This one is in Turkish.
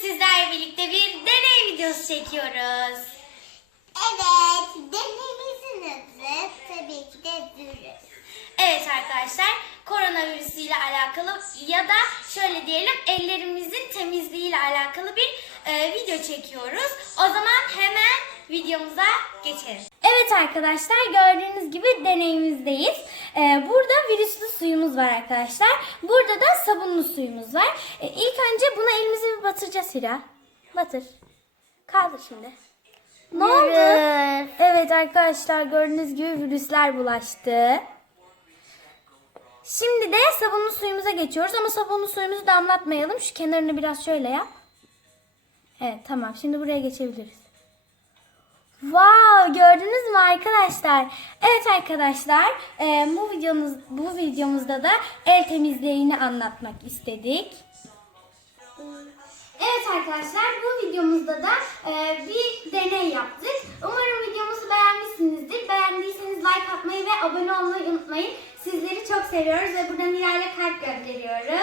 sizlerle birlikte bir deney videosu çekiyoruz. Evet, deneyimizin adı tabii ki de virüs. Evet arkadaşlar, koronavirüsü ile alakalı ya da şöyle diyelim ellerimizin temizliği ile alakalı bir e, video çekiyoruz. O zaman hemen videomuza geçelim. Evet arkadaşlar, gördüğünüz gibi deneyimizdeyiz. E, burada virüslü suyumuz var arkadaşlar. Burada da sabunlu suyumuz var. E, ilk önce buna elimizi bir batıracağız Hira. Batır. Kaldır şimdi. Ne oldu? Evet arkadaşlar gördüğünüz gibi virüsler bulaştı. Şimdi de sabunlu suyumuza geçiyoruz ama sabunlu suyumuzu damlatmayalım. Şu kenarını biraz şöyle yap. Evet tamam şimdi buraya geçebiliriz. Wow gördünüz mü arkadaşlar? Evet arkadaşlar e, bu videomuz bu videomuzda da el temizliğini anlatmak istedik. Evet arkadaşlar bu videomuzda da e, bir deney yaptık. Umarım videomuzu beğenmişsinizdir. Beğendiyseniz like atmayı ve abone olmayı unutmayın. Sizleri çok seviyoruz ve buradan Hira'yla kalp gönderiyoruz.